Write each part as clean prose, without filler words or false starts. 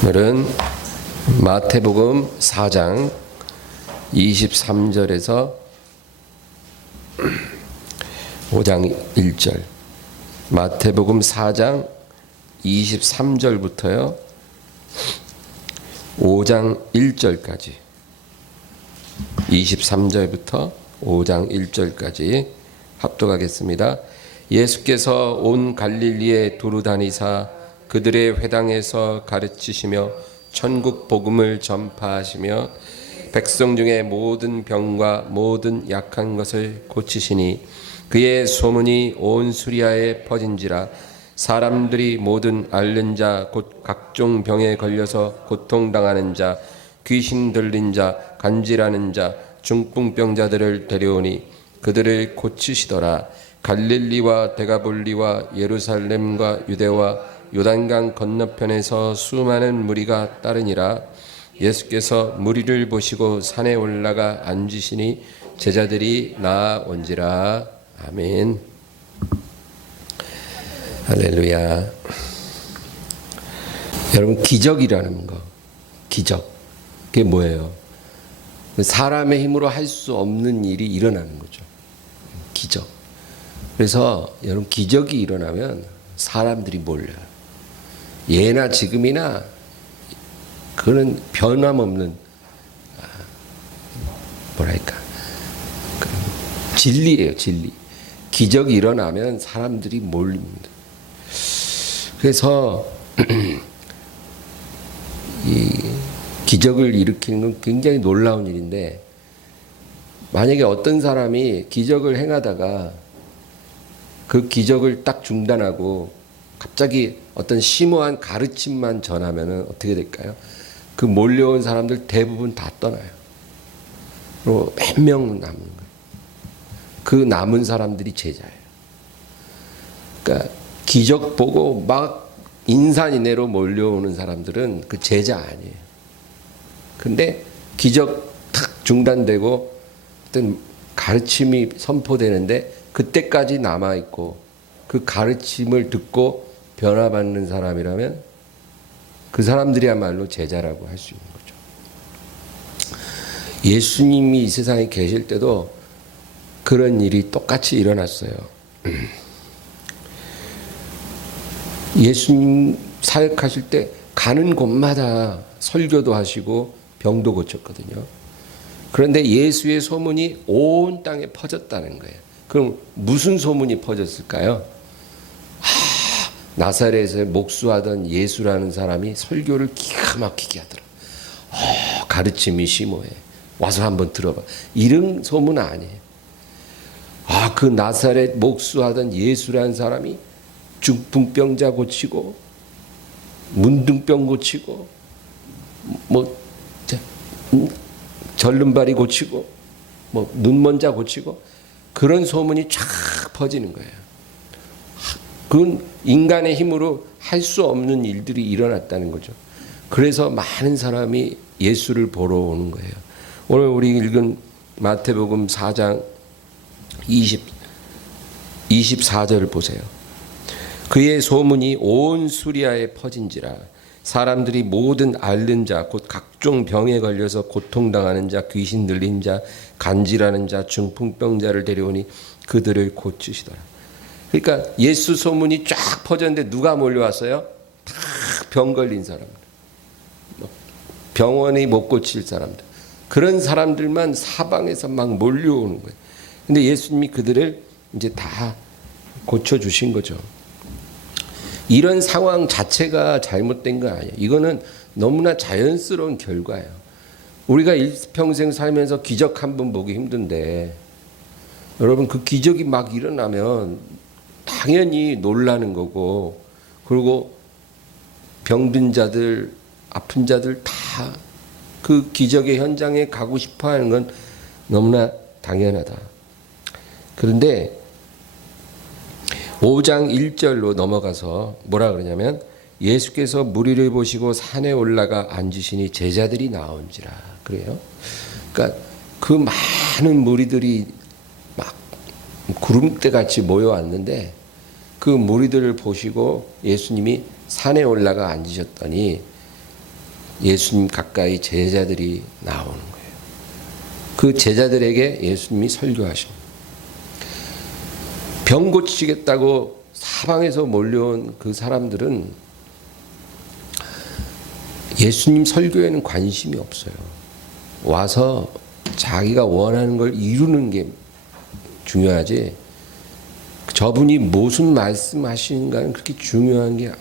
오늘은 마태복음 4장 23절에서 5장 1절, 마태복음 4장 23절부터요 5장 1절까지, 23절부터 5장 1절까지 합독하겠습니다. 예수께서 온 갈릴리에 두루 다니사 그들의 회당에서 가르치시며 천국 복음을 전파하시며 백성 중에 모든 병과 모든 약한 것을 고치시니 그의 소문이 온 수리아에 퍼진지라. 사람들이 모든 앓는 자 곧 각종 병에 걸려서 고통당하는 자, 귀신 들린 자, 간질하는 자, 중풍병자들을 데려오니 그들을 고치시더라. 갈릴리와 데가볼리와 예루살렘과 유대와 요단강 건너편에서 수많은 무리가 따르니라. 예수께서 무리를 보시고 산에 올라가 앉으시니 제자들이 나아온지라. 아멘. 할렐루야. 여러분, 기적이라는 거, 기적, 그게 뭐예요? 사람의 힘으로 할 수 없는 일이 일어나는 거죠. 기적. 그래서 여러분, 기적이 일어나면 사람들이 몰려요. 예나 지금이나 그거는 변함없는 뭐랄까, 진리예요, 진리. 기적이 일어나면 사람들이 몰립니다. 그래서 이 기적을 일으키는 건 굉장히 놀라운 일인데, 만약에 어떤 사람이 기적을 행하다가 그 기적을 딱 중단하고 갑자기 어떤 심오한 가르침만 전하면은 어떻게 될까요? 그 몰려온 사람들 대부분 다 떠나요. 그리고 몇 명 남는 거예요. 그 남은 사람들이 제자예요. 그러니까 기적 보고 막 인산인해로 몰려오는 사람들은 그 제자 아니에요. 근데 기적 탁 중단되고 어떤 가르침이 선포되는데 그때까지 남아있고 그 가르침을 듣고 변화받는 사람이라면 그 사람들이야말로 제자라고 할 수 있는 거죠. 예수님이 이 세상에 계실 때도 그런 일이 똑같이 일어났어요. 예수님 사역하실 때 가는 곳마다 설교도 하시고 병도 고쳤거든요. 그런데 예수의 소문이 온 땅에 퍼졌다는 거예요. 그럼 무슨 소문이 퍼졌을까요? 나사렛에 목수하던 예수라는 사람이 설교를 기가 막히게 하더라. 가르침이 심오해. 와서 한번 들어봐. 이런 소문 아니에요. 그 나사렛 목수하던 예수라는 사람이 중풍병자 고치고 문둥병 고치고 절름발이 고치고 눈먼자 고치고 그런 소문이 쫙 퍼지는 거예요. 그건 인간의 힘으로 할 수 없는 일들이 일어났다는 거죠. 그래서 많은 사람이 예수를 보러 오는 거예요. 오늘 우리 읽은 마태복음 4장 24절을 보세요. 그의 소문이 온 수리아에 퍼진지라. 사람들이 모든 앓는 자 곧 각종 병에 걸려서 고통당하는 자, 귀신 들린 자, 간질하는 자, 중풍병자를 데려오니 그들을 고치시더라. 그러니까 예수 소문이 쫙 퍼졌는데 누가 몰려왔어요? 다 병 걸린 사람들, 병원이 못 고칠 사람들, 그런 사람들만 사방에서 막 몰려오는 거예요. 근데 예수님이 그들을 이제 다 고쳐주신 거죠. 이런 상황 자체가 잘못된 거 아니에요. 이거는 너무나 자연스러운 결과예요. 우리가 일평생 살면서 기적 한 번 보기 힘든데, 여러분, 그 기적이 막 일어나면 당연히 놀라는 거고, 그리고 병든 자들, 아픈 자들 다 그 기적의 현장에 가고 싶어 하는 건 너무나 당연하다. 그런데 5장 1절로 넘어가서 뭐라 그러냐면, 예수께서 무리를 보시고 산에 올라가 앉으시니 제자들이 나온지라. 그래요. 그러니까 그 많은 무리들이 막 구름대 같이 모여왔는데 그 무리들을 보시고 예수님이 산에 올라가 앉으셨더니 예수님 가까이 제자들이 나오는 거예요. 그 제자들에게 예수님이 설교하십니다. 병 고치겠다고 사방에서 몰려온 그 사람들은 예수님 설교에는 관심이 없어요. 와서 자기가 원하는 걸 이루는 게 중요하지, 저분이 무슨 말씀하시는가는 그렇게 중요한 게 아니에요.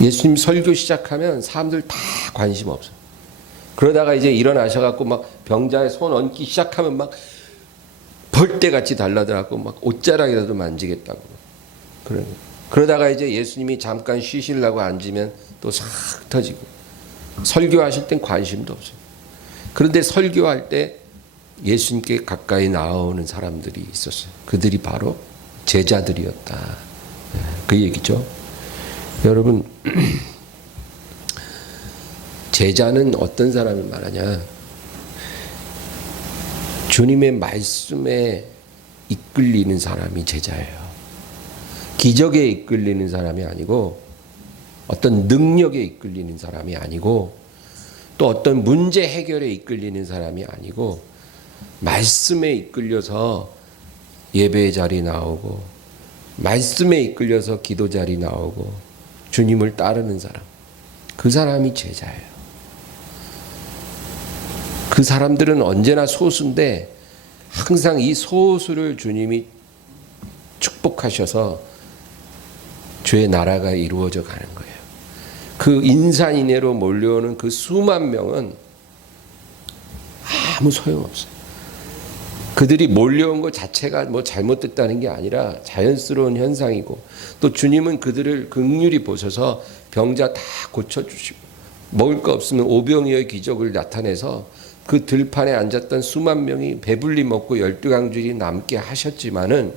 예수님 설교 시작하면 사람들 다 관심 없어요. 그러다가 이제 일어나셔갖고 막 병자의 손 얹기 시작하면 막 벌떼같이 달라들고 막 옷자락이라도 만지겠다고. 그러다가 이제 예수님이 잠깐 쉬시려고 앉으면 또 싹 터지고. 설교하실 땐 관심도 없어요. 그런데 설교할 때 예수님께 가까이 나오는 사람들이 있었어요. 그들이 바로 제자들이었다. 그 얘기죠. 여러분, 제자는 어떤 사람을 말하냐? 주님의 말씀에 이끌리는 사람이 제자예요. 기적에 이끌리는 사람이 아니고, 어떤 능력에 이끌리는 사람이 아니고, 또 어떤 문제 해결에 이끌리는 사람이 아니고, 말씀에 이끌려서 예배 자리 나오고, 말씀에 이끌려서 기도 자리 나오고, 주님을 따르는 사람, 그 사람이 제자예요. 그 사람들은 언제나 소수인데 항상 이 소수를 주님이 축복하셔서 주의 나라가 이루어져 가는 거예요. 그 인산인해로 몰려오는 그 수만 명은 아무 소용없어요. 그들이 몰려온 것 자체가 뭐 잘못됐다는 게 아니라 자연스러운 현상이고, 또 주님은 그들을 긍휼히 보셔서 병자 다 고쳐주시고, 먹을 거 없으면 오병이어의 기적을 나타내서 그 들판에 앉았던 수만 명이 배불리 먹고 12강줄이 남게 하셨지만은,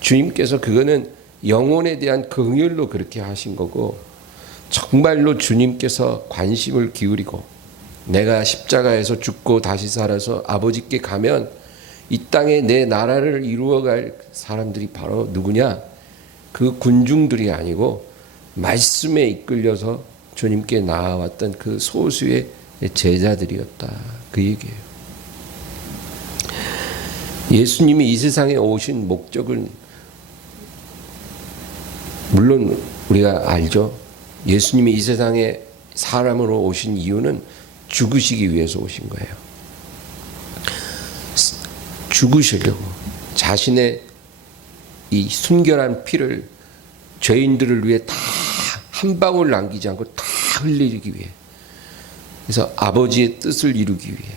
주님께서 그거는 영혼에 대한 긍휼로 그렇게 하신 거고, 정말로 주님께서 관심을 기울이고, 내가 십자가에서 죽고 다시 살아서 아버지께 가면 이 땅에 내 나라를 이루어갈 사람들이 바로 누구냐? 그 군중들이 아니고 말씀에 이끌려서 주님께 나아왔던 그 소수의 제자들이었다. 그 얘기예요. 예수님이 이 세상에 오신 목적은 물론 우리가 알죠. 예수님이 이 세상에 사람으로 오신 이유는 죽으시기 위해서 오신 거예요. 죽으시려고 자신의 이 순결한 피를 죄인들을 위해 다 한 방울 남기지 않고 다 흘리기 위해, 그래서 아버지의 뜻을 이루기 위해,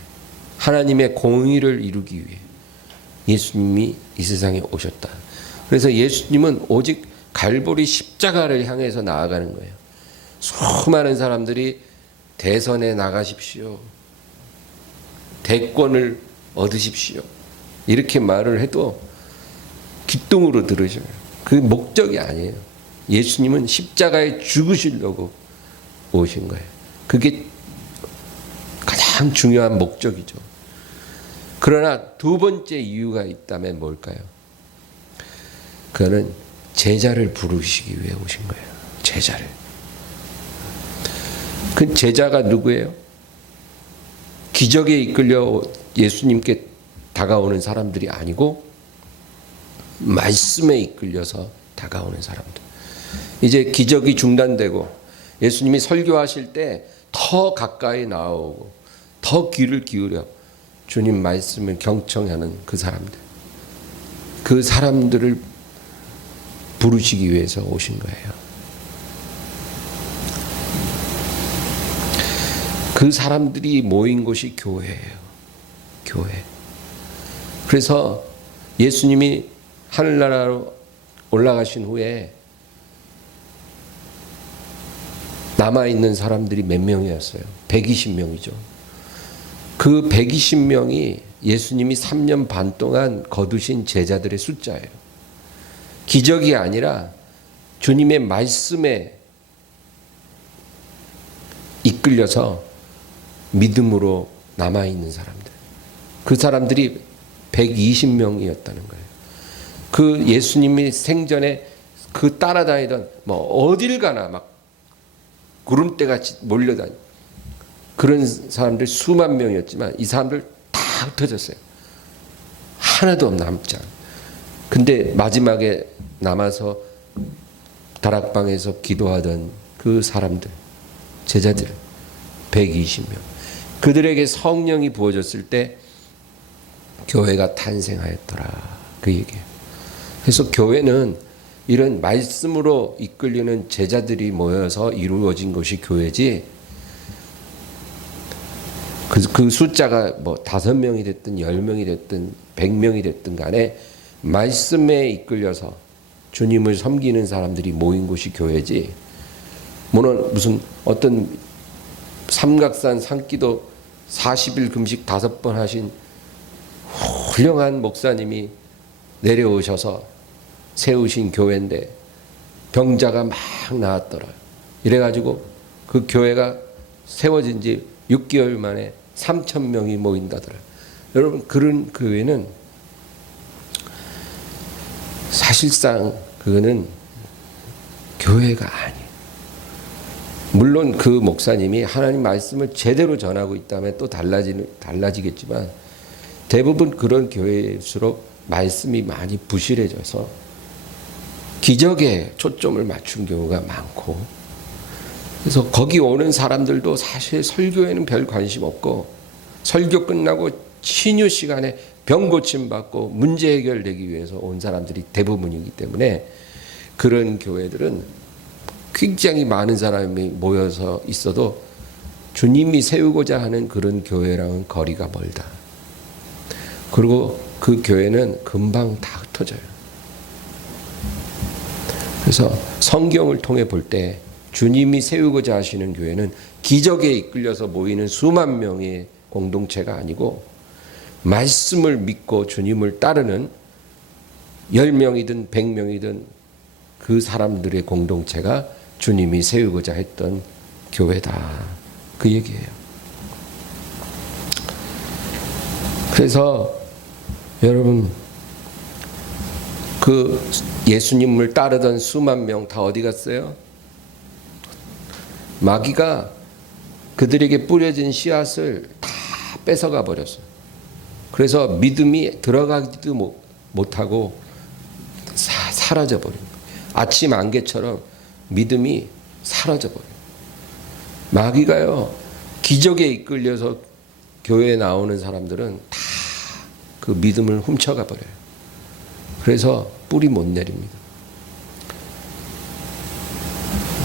하나님의 공의를 이루기 위해 예수님이 이 세상에 오셨다. 그래서 예수님은 오직 갈보리 십자가를 향해서 나아가는 거예요. 수많은 사람들이 대선에 나가십시오, 대권을 얻으십시오, 이렇게 말을 해도 귓등으로 들으셔요. 그 목적이 아니에요. 예수님은 십자가에 죽으시려고 오신 거예요. 그게 가장 중요한 목적이죠. 그러나 두 번째 이유가 있다면 뭘까요? 그거는 제자를 부르시기 위해 오신 거예요. 제자를. 그 제자가 누구예요? 기적에 이끌려 예수님께 다가오는 사람들이 아니고 말씀에 이끌려서 다가오는 사람들. 이제 기적이 중단되고 예수님이 설교하실 때 더 가까이 나오고 더 귀를 기울여 주님 말씀을 경청하는 그 사람들. 그 사람들을 부르시기 위해서 오신 거예요. 그 사람들이 모인 곳이 교회예요. 교회. 그래서 예수님이 하늘나라로 올라가신 후에 남아있는 사람들이 몇 명이었어요? 120명이죠. 그 120명이 예수님이 3년 반 동안 거두신 제자들의 숫자예요. 기적이 아니라 주님의 말씀에 이끌려서 믿음으로 남아있는 사람들. 그 사람들이 120명이었다는 거예요. 그 예수님이 생전에 그 따라다니던 뭐 어딜 가나 막 구름대같이 몰려다니 그런 사람들 수만 명이었지만 이 사람들 다 흩어졌어요. 하나도 남지 않아. 근데 마지막에 남아서 다락방에서 기도하던 그 사람들, 제자들 120명, 그들에게 성령이 부어졌을 때 교회가 탄생하였더라, 그 얘기예요. 그래서 교회는 이런 말씀으로 이끌리는 제자들이 모여서 이루어진 것이 교회지, 그 숫자가 뭐 5명이 됐든 10명이 됐든 100명이 됐든 간에 말씀에 이끌려서 주님을 섬기는 사람들이 모인 곳이 교회지, 물론 무슨 어떤 삼각산 산기도 40일 금식 5번 하신 훌륭한 목사님이 내려오셔서 세우신 교회인데 병자가 막 나았더라. 이래가지고 그 교회가 세워진 지 6개월 만에 3,000명이 모인다더라. 여러분, 그런 교회는 사실상 그거는 교회가 아니에요. 물론 그 목사님이 하나님 말씀을 제대로 전하고 있다면 또 달라지겠지만 대부분 그런 교회일수록 말씀이 많이 부실해져서 기적에 초점을 맞춘 경우가 많고, 그래서 거기 오는 사람들도 사실 설교에는 별 관심 없고 설교 끝나고 신유 시간에 병 고침 받고 문제 해결되기 위해서 온 사람들이 대부분이기 때문에 그런 교회들은 굉장히 많은 사람이 모여서 있어도 주님이 세우고자 하는 그런 교회랑은 거리가 멀다. 그리고 그 교회는 금방 다 흩어져요. 그래서 성경을 통해 볼 때 주님이 세우고자 하시는 교회는 기적에 이끌려서 모이는 수만 명의 공동체가 아니고 말씀을 믿고 주님을 따르는 10명이든 100명이든 그 사람들의 공동체가 주님이 세우고자 했던 교회다, 그 얘기예요. 그래서 여러분, 그 예수님을 따르던 수만 명 다 어디 갔어요? 마귀가 그들에게 뿌려진 씨앗을 다 뺏어가 버렸어요. 그래서 믿음이 들어가지도 못하고 사라져 버린 거예요. 아침 안개처럼 믿음이 사라져 버려요. 마귀가요, 기적에 이끌려서 교회에 나오는 사람들은 다 그 믿음을 훔쳐가 버려요. 그래서 뿌리 못 내립니다.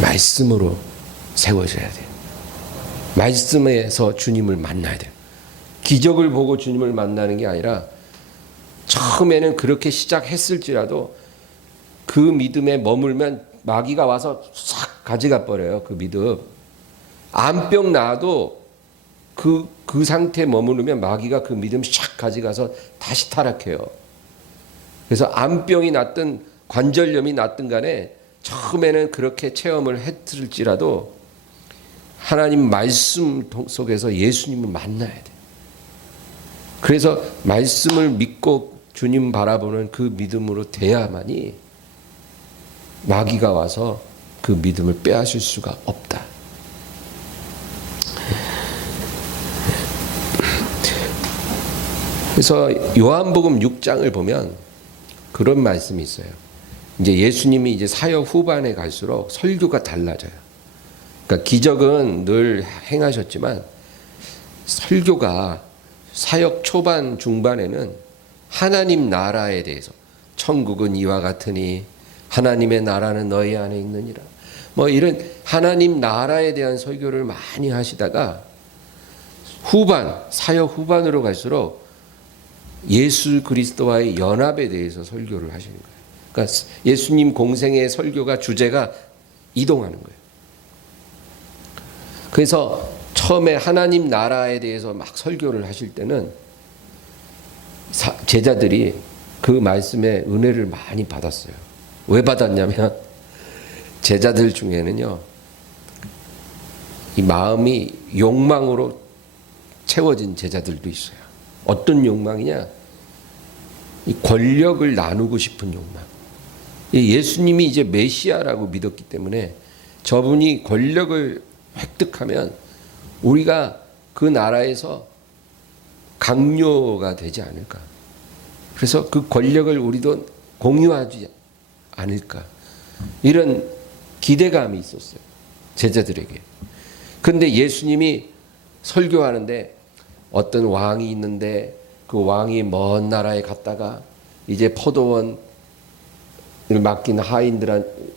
말씀으로 세워져야 돼요. 말씀에서 주님을 만나야 돼요. 기적을 보고 주님을 만나는 게 아니라 처음에는 그렇게 시작했을지라도 그 믿음에 머물면 마귀가 와서 싹 가져가 버려요. 그 믿음. 암병 나도 그 상태에 머무르면 마귀가 그 믿음 싹 가져가서 다시 타락해요. 그래서 암병이 났든 관절염이 났든 간에 처음에는 그렇게 체험을 했을지라도 하나님 말씀 속에서 예수님을 만나야 돼요. 그래서 말씀을 믿고 주님 바라보는 그 믿음으로 돼야만이 마귀가 와서 그 믿음을 빼앗을 수가 없다. 그래서 요한복음 6장을 보면 그런 말씀이 있어요. 이제 예수님이 이제 사역 후반에 갈수록 설교가 달라져요. 그러니까 기적은 늘 행하셨지만 설교가 사역 초반 중반에는 하나님 나라에 대해서, 천국은 이와 같으니 하나님의 나라는 너희 안에 있느니라, 뭐 이런 하나님 나라에 대한 설교를 많이 하시다가 사역 후반으로 갈수록 예수 그리스도와의 연합에 대해서 설교를 하시는 거예요. 그러니까 예수님 공생의 설교가 주제가 이동하는 거예요. 그래서 처음에 하나님 나라에 대해서 막 설교를 하실 때는 제자들이 그 말씀에 은혜를 많이 받았어요. 왜 받았냐면 제자들 중에는요, 이 마음이 욕망으로 채워진 제자들도 있어요. 어떤 욕망이냐? 이 권력을 나누고 싶은 욕망. 예수님이 이제 메시아라고 믿었기 때문에 저분이 권력을 획득하면 우리가 그 나라에서 강요가 되지 않을까. 그래서 그 권력을 우리도 공유하지 않을까. 이런 기대감이 있었어요. 제자들에게. 그런데 예수님이 설교하는데 어떤 왕이 있는데 그 왕이 먼 나라에 갔다가 이제 포도원을 맡긴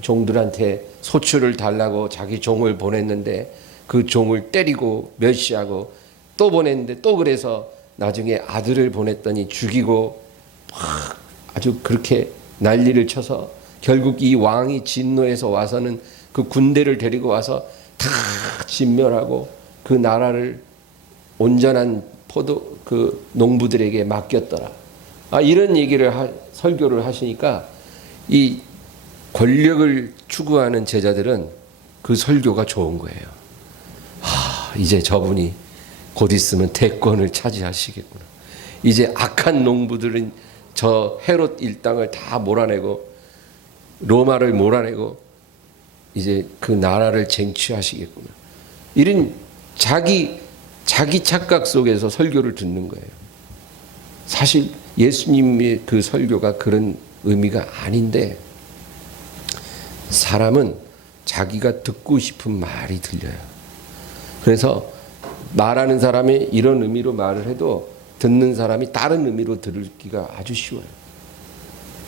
종들한테 소출을 달라고 자기 종을 보냈는데 그 종을 때리고 멸시하고 또 보냈는데 또 그래서 나중에 아들을 보냈더니 죽이고 막 아주 그렇게 난리를 쳐서 결국 이 왕이 진노해서 와서는 그 군대를 데리고 와서 다 진멸하고 그 나라를 온전한 그 농부들에게 맡겼더라. 이런 얘기를 설교를 하시니까 이 권력을 추구하는 제자들은 그 설교가 좋은 거예요. 이제 저분이 곧 있으면 대권을 차지하시겠구나. 이제 악한 농부들은 저 헤롯 일당을 다 몰아내고 로마를 몰아내고 이제 그 나라를 쟁취하시겠구나. 이런 자기 착각 속에서 설교를 듣는 거예요. 사실 예수님의 그 설교가 그런 의미가 아닌데 사람은 자기가 듣고 싶은 말이 들려요. 그래서 말하는 사람이 이런 의미로 말을 해도 듣는 사람이 다른 의미로 들기가 아주 쉬워요.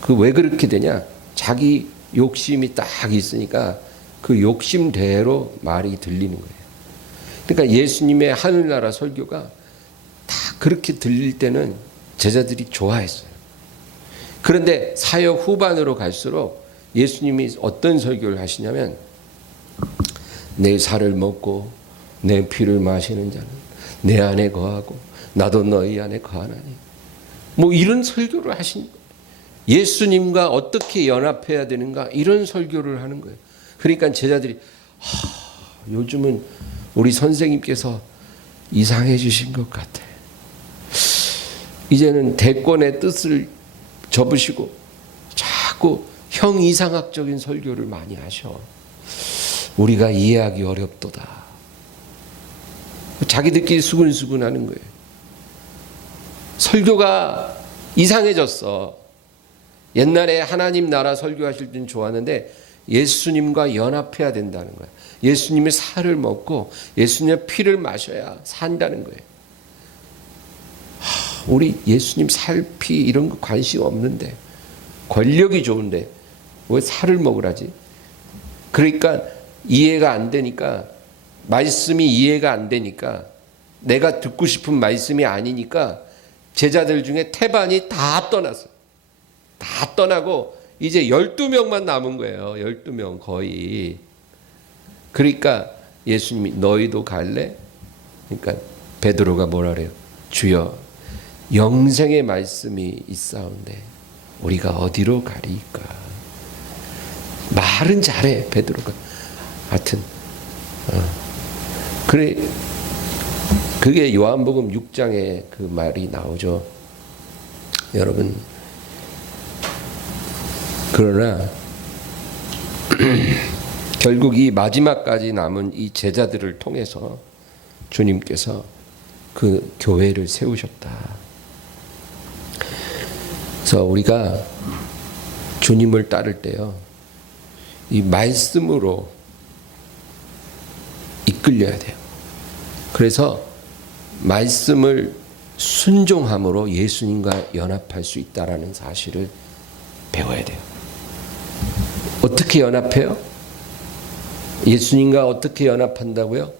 그 왜 그렇게 되냐? 자기 욕심이 딱 있으니까 그 욕심대로 말이 들리는 거예요. 그러니까 예수님의 하늘나라 설교가 다 그렇게 들릴 때는 제자들이 좋아했어요. 그런데 사역 후반으로 갈수록 예수님이 어떤 설교를 하시냐면 내 살을 먹고 내 피를 마시는 자는 내 안에 거하고 나도 너희 안에 거하나니 뭐 이런 설교를 하신 거예요. 예수님과 어떻게 연합해야 되는가 이런 설교를 하는 거예요. 그러니까 제자들이 요즘은 우리 선생님께서 이상해지신 것 같아. 이제는 대권의 뜻을 접으시고 자꾸 형이상학적인 설교를 많이 하셔. 우리가 이해하기 어렵도다. 자기들끼리 수근수근 하는 거예요. 설교가 이상해졌어. 옛날에 하나님 나라 설교하실 때는 좋았는데 예수님과 연합해야 된다는 거예요. 예수님의 살을 먹고 예수님의 피를 마셔야 산다는 거예요. 우리 예수님 살, 피 이런 거 관심 없는데 권력이 좋은데 왜 살을 먹으라지? 그러니까 이해가 안 되니까 말씀이 이해가 안 되니까 내가 듣고 싶은 말씀이 아니니까 제자들 중에 태반이 다 떠났어요. 다 떠나고 이제 12명만 남은 거예요. 12명 거의. 그러니까 예수님이 너희도 갈래? 그러니까 베드로가 뭐라 그래요? 주여 영생의 말씀이 있사온데 우리가 어디로 가리까? 말은 잘해 베드로가. 하여튼 그래 그게 요한복음 6장에 그 말이 나오죠. 여러분 그러나 결국 이 마지막까지 남은 이 제자들을 통해서 주님께서 그 교회를 세우셨다. 그래서 우리가 주님을 따를 때요, 이 말씀으로 이끌려야 돼요. 그래서 말씀을 순종함으로 예수님과 연합할 수 있다라는 사실을 배워야 돼요. 어떻게 연합해요? 예수님과 어떻게 연합한다고요?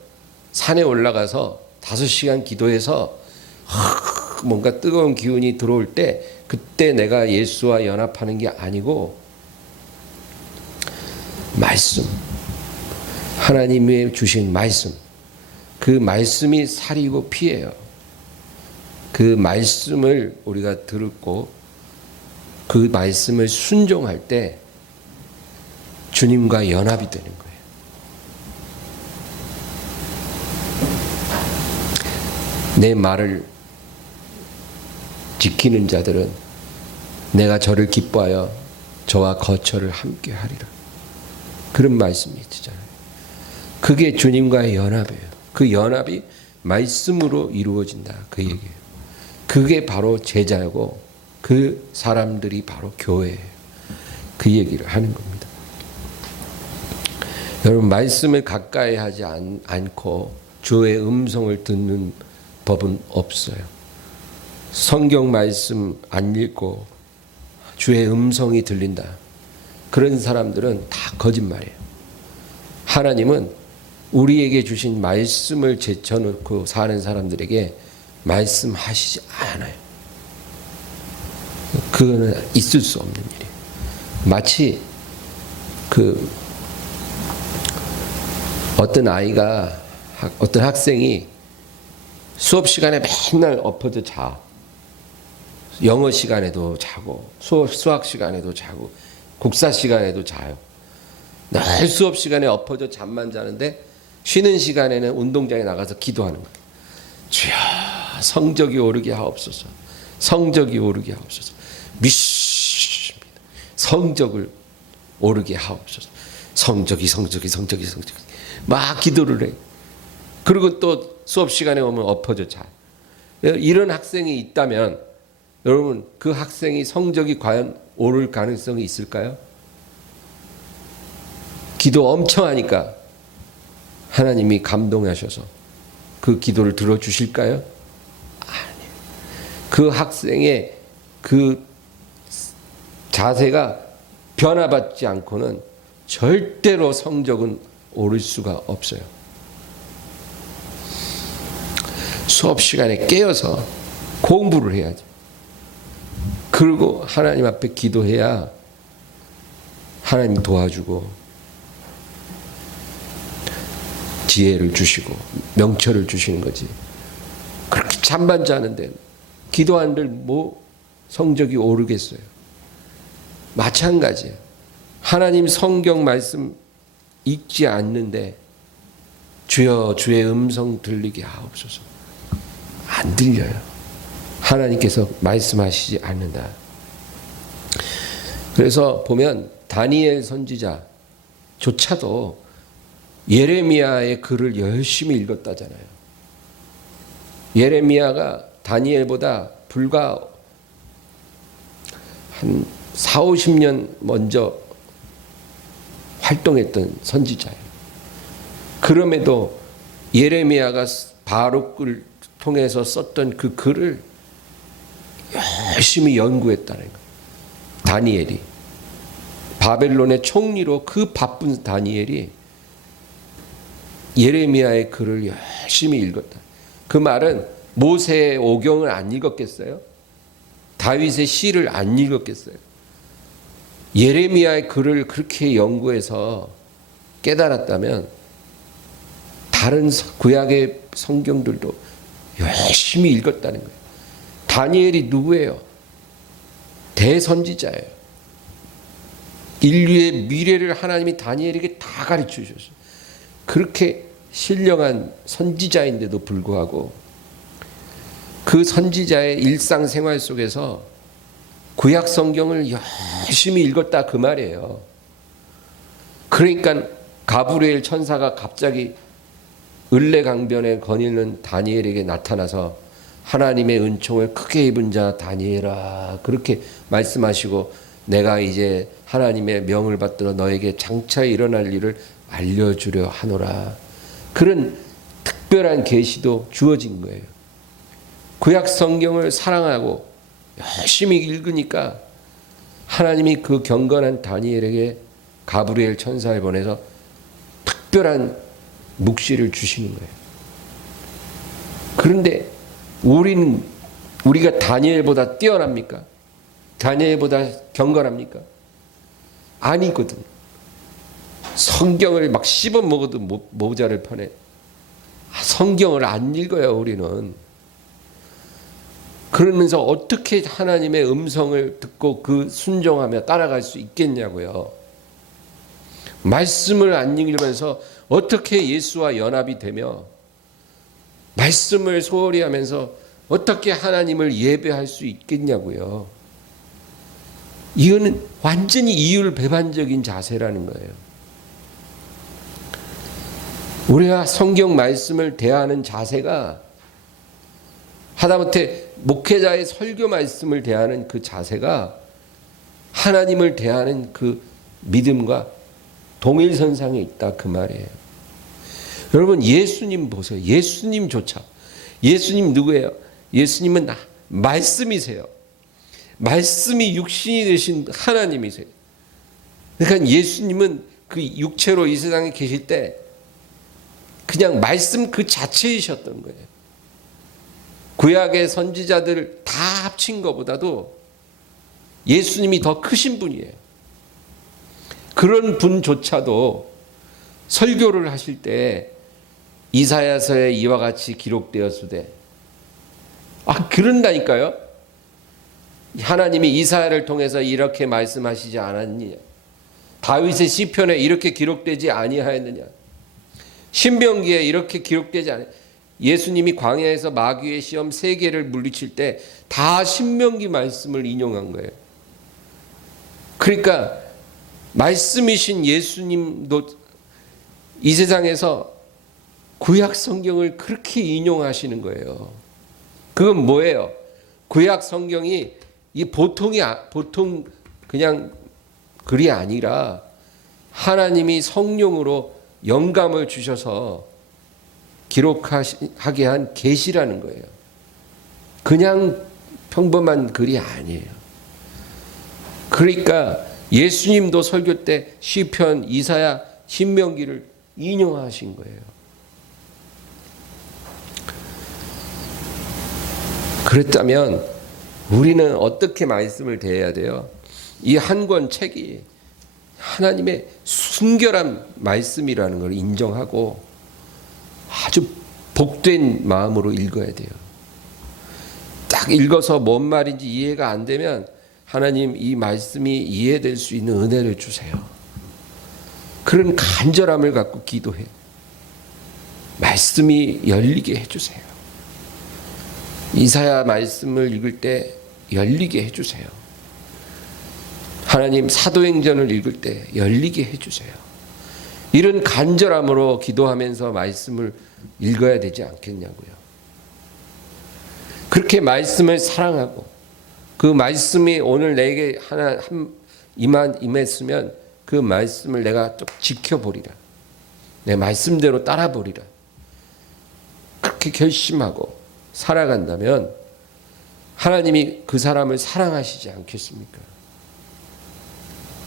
산에 올라가서 5시간 기도해서 뭔가 뜨거운 기운이 들어올 때 그때 내가 예수와 연합하는 게 아니고 말씀, 하나님이 주신 말씀, 그 말씀이 살이고 피예요. 그 말씀을 우리가 듣고 그 말씀을 순종할 때 주님과 연합이 되는 거예요. 내 말을 지키는 자들은 내가 저를 기뻐하여 저와 거처를 함께 하리라. 그런 말씀이 있잖아요. 그게 주님과의 연합이에요. 그 연합이 말씀으로 이루어진다. 그 얘기예요. 그게 바로 제자고 그 사람들이 바로 교회예요. 그 얘기를 하는 겁니다. 여러분, 말씀을 가까이 하지 않고 주의 음성을 듣는 법은 없어요. 성경 말씀 안 읽고 주의 음성이 들린다. 그런 사람들은 다 거짓말이에요. 하나님은 우리에게 주신 말씀을 제쳐놓고 사는 사람들에게 말씀하시지 않아요. 그거는 있을 수 없는 일이에요. 마치 어떤 학생이 수업 시간에 맨날 엎어져 자. 영어 시간에도 자고, 수학 시간에도 자고, 국사 시간에도 자요. 늘 수업 시간에 엎어져 잠만 자는데 쉬는 시간에는 운동장에 나가서 기도하는 거예요. 주여, 성적이 오르게 하옵소서. 성적이 오르게 하옵소서. 믿습니다. 성적을 오르게 하옵소서. 성적이 막 기도를 해. 그리고 또 수업 시간에 오면 엎어져 자. 이런 학생이 있다면 여러분, 그 학생이 성적이 과연 오를 가능성이 있을까요? 기도 엄청 하니까 하나님이 감동하셔서 그 기도를 들어주실까요? 아니에요. 그 학생의 그 자세가 변화받지 않고는 절대로 성적은 오를 수가 없어요. 수업 시간에 깨어서 공부를 해야죠. 그리고 하나님 앞에 기도해야 하나님 도와주고 지혜를 주시고 명철을 주시는 거지. 그렇게 잠만 자는데 기도하는데 뭐 성적이 오르겠어요. 마찬가지예요. 하나님 성경 말씀 읽지 않는데 주여 주의 음성 들리게 하옵소서. 안 들려요. 하나님께서 말씀하시지 않는다. 그래서 보면 다니엘 선지자조차도 예레미야의 글을 열심히 읽었다잖아요. 예레미야가 다니엘보다 불과 한 4, 50년 먼저 활동했던 선지자예요. 그럼에도 예레미야가 바룩을 통해서 썼던 그 글을 열심히 연구했다는 거예요. 다니엘이 바벨론의 총리로 그 바쁜 다니엘이 예레미야의 글을 열심히 읽었다. 그 말은 모세의 오경을 안 읽었겠어요? 다윗의 시를 안 읽었겠어요? 예레미야의 글을 그렇게 연구해서 깨달았다면 다른 구약의 성경들도 열심히 읽었다는 거예요. 다니엘이 누구예요? 대선지자예요. 인류의 미래를 하나님이 다니엘에게 다 가르쳐 주셨어요. 그렇게 신령한 선지자인데도 불구하고 그 선지자의 일상생활 속에서 구약 성경을 열심히 읽었다 그 말이에요. 그러니까 가브리엘 천사가 갑자기 을레강변에 거닐는 다니엘에게 나타나서 하나님의 은총을 크게 입은 자 다니엘아 그렇게 말씀하시고 내가 이제 하나님의 명을 받들어 너에게 장차 일어날 일을 알려주려 하노라. 그런 특별한 계시도 주어진 거예요. 구약 성경을 사랑하고 열심히 읽으니까 하나님이 그 경건한 다니엘에게 가브리엘 천사를 보내서 특별한 묵시를 주시는 거예요. 그런데 우리가 다니엘보다 뛰어납니까? 다니엘보다 경건합니까? 아니거든. 성경을 막 씹어 먹어도 모자를 펴네. 성경을 안 읽어요, 우리는. 그러면서 어떻게 하나님의 음성을 듣고 그 순종하며 따라갈 수 있겠냐고요. 말씀을 안 읽으면서 어떻게 예수와 연합이 되며 말씀을 소홀히 하면서 어떻게 하나님을 예배할 수 있겠냐고요. 이거는 완전히 이율배반적인 자세라는 거예요. 우리가 성경 말씀을 대하는 자세가, 하다못해 목회자의 설교 말씀을 대하는 그 자세가 하나님을 대하는 그 믿음과 동일선상에 있다, 그 말이에요. 여러분, 예수님 보세요. 예수님조차. 예수님 누구예요? 예수님은 말씀이세요. 말씀이 육신이 되신 하나님이세요. 그러니까 예수님은 그 육체로 이 세상에 계실 때 그냥 말씀 그 자체이셨던 거예요. 구약의 선지자들을 다 합친 것보다도 예수님이 더 크신 분이에요. 그런 분조차도 설교를 하실 때 이사야서에 이와 같이 기록되었으되, 그런다니까요. 하나님이 이사야를 통해서 이렇게 말씀하시지 않았느냐? 다윗의 시편에 이렇게 기록되지 아니하였느냐? 신명기에 이렇게 기록되지 않아요. 예수님이 광야에서 마귀의 시험 3개를 물리칠 때 다 신명기 말씀을 인용한 거예요. 그러니까 말씀이신 예수님도 이 세상에서 구약 성경을 그렇게 인용하시는 거예요. 그건 뭐예요? 구약 성경이 이 보통 그냥 글이 아니라 하나님이 성령으로 영감을 주셔서 기록하게 한 계시라는 거예요. 그냥 평범한 글이 아니에요. 그러니까 예수님도 설교 때 시편, 이사야, 신명기를 인용하신 거예요. 그랬다면 우리는 어떻게 말씀을 대해야 돼요? 이 한 권 책이 하나님의 순결한 말씀이라는 걸 인정하고 아주 복된 마음으로 읽어야 돼요. 딱 읽어서 뭔 말인지 이해가 안 되면 하나님, 이 말씀이 이해될 수 있는 은혜를 주세요. 그런 간절함을 갖고 기도해. 말씀이 열리게 해주세요. 이사야 말씀을 읽을 때 열리게 해주세요. 하나님, 사도행전을 읽을 때 열리게 해주세요. 이런 간절함으로 기도하면서 말씀을 읽어야 되지 않겠냐고요. 그렇게 말씀을 사랑하고 그 말씀이 오늘 내게 임했으면 그 말씀을 내가 좀 지켜보리라. 내 말씀대로 따라보리라. 그렇게 결심하고 살아간다면 하나님이 그 사람을 사랑하시지 않겠습니까?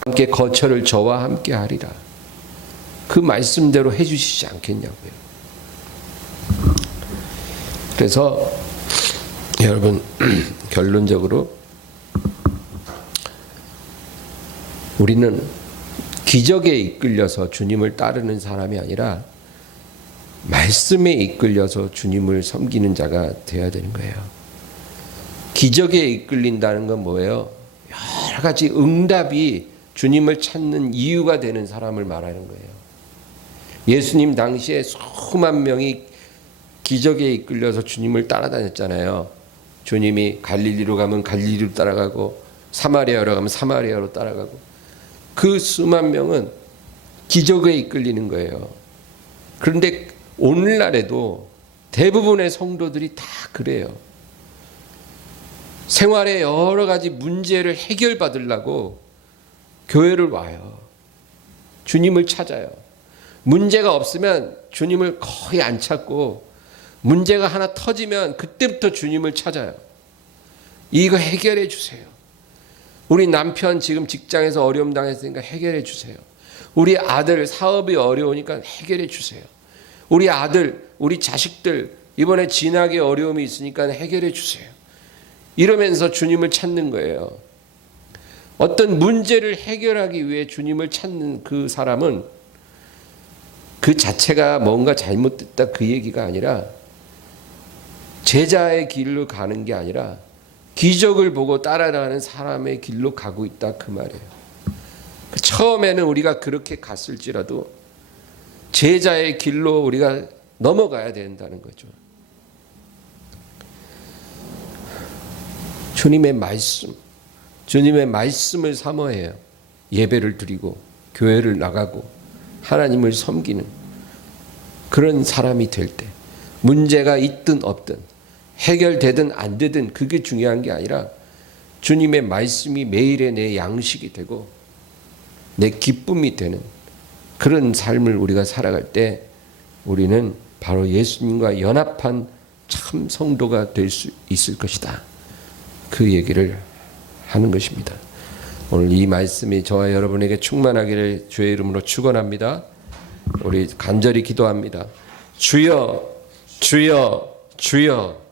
함께 거처를 저와 함께 하리라. 그 말씀대로 해주시지 않겠냐고요. 그래서 여러분, 결론적으로 우리는 기적에 이끌려서 주님을 따르는 사람이 아니라 말씀에 이끌려서 주님을 섬기는 자가 되어야 되는 거예요. 기적에 이끌린다는 건 뭐예요? 여러 가지 응답이 주님을 찾는 이유가 되는 사람을 말하는 거예요. 예수님 당시에 수만 명이 기적에 이끌려서 주님을 따라다녔잖아요. 주님이 갈릴리로 가면 갈릴리로 따라가고 사마리아로 가면 사마리아로 따라가고, 그 수만 명은 기적에 이끌리는 거예요. 그런데 오늘날에도 대부분의 성도들이 다 그래요. 생활의 여러 가지 문제를 해결받으려고 교회를 와요. 주님을 찾아요. 문제가 없으면 주님을 거의 안 찾고, 문제가 하나 터지면 그때부터 주님을 찾아요. 이거 해결해 주세요. 우리 남편 지금 직장에서 어려움 당했으니까 해결해 주세요. 우리 아들 사업이 어려우니까 해결해 주세요. 우리 아들, 우리 자식들 이번에 진학에 어려움이 있으니까 해결해 주세요. 이러면서 주님을 찾는 거예요. 어떤 문제를 해결하기 위해 주님을 찾는 그 사람은 그 자체가 뭔가 잘못됐다 그 얘기가 아니라, 제자의 길로 가는 게 아니라 기적을 보고 따라가는 사람의 길로 가고 있다 그 말이에요. 처음에는 우리가 그렇게 갔을지라도 제자의 길로 우리가 넘어가야 된다는 거죠. 주님의 말씀을 사모해요. 예배를 드리고 교회를 나가고 하나님을 섬기는 그런 사람이 될 때, 문제가 있든 없든 해결되든 안 되든 그게 중요한 게 아니라 주님의 말씀이 매일의 내 양식이 되고 내 기쁨이 되는 그런 삶을 우리가 살아갈 때 우리는 바로 예수님과 연합한 참 성도가 될 수 있을 것이다. 그 얘기를 하는 것입니다. 오늘 이 말씀이 저와 여러분에게 충만하기를 주의 이름으로 축원합니다. 우리 간절히 기도합니다. 주여, 주여, 주여.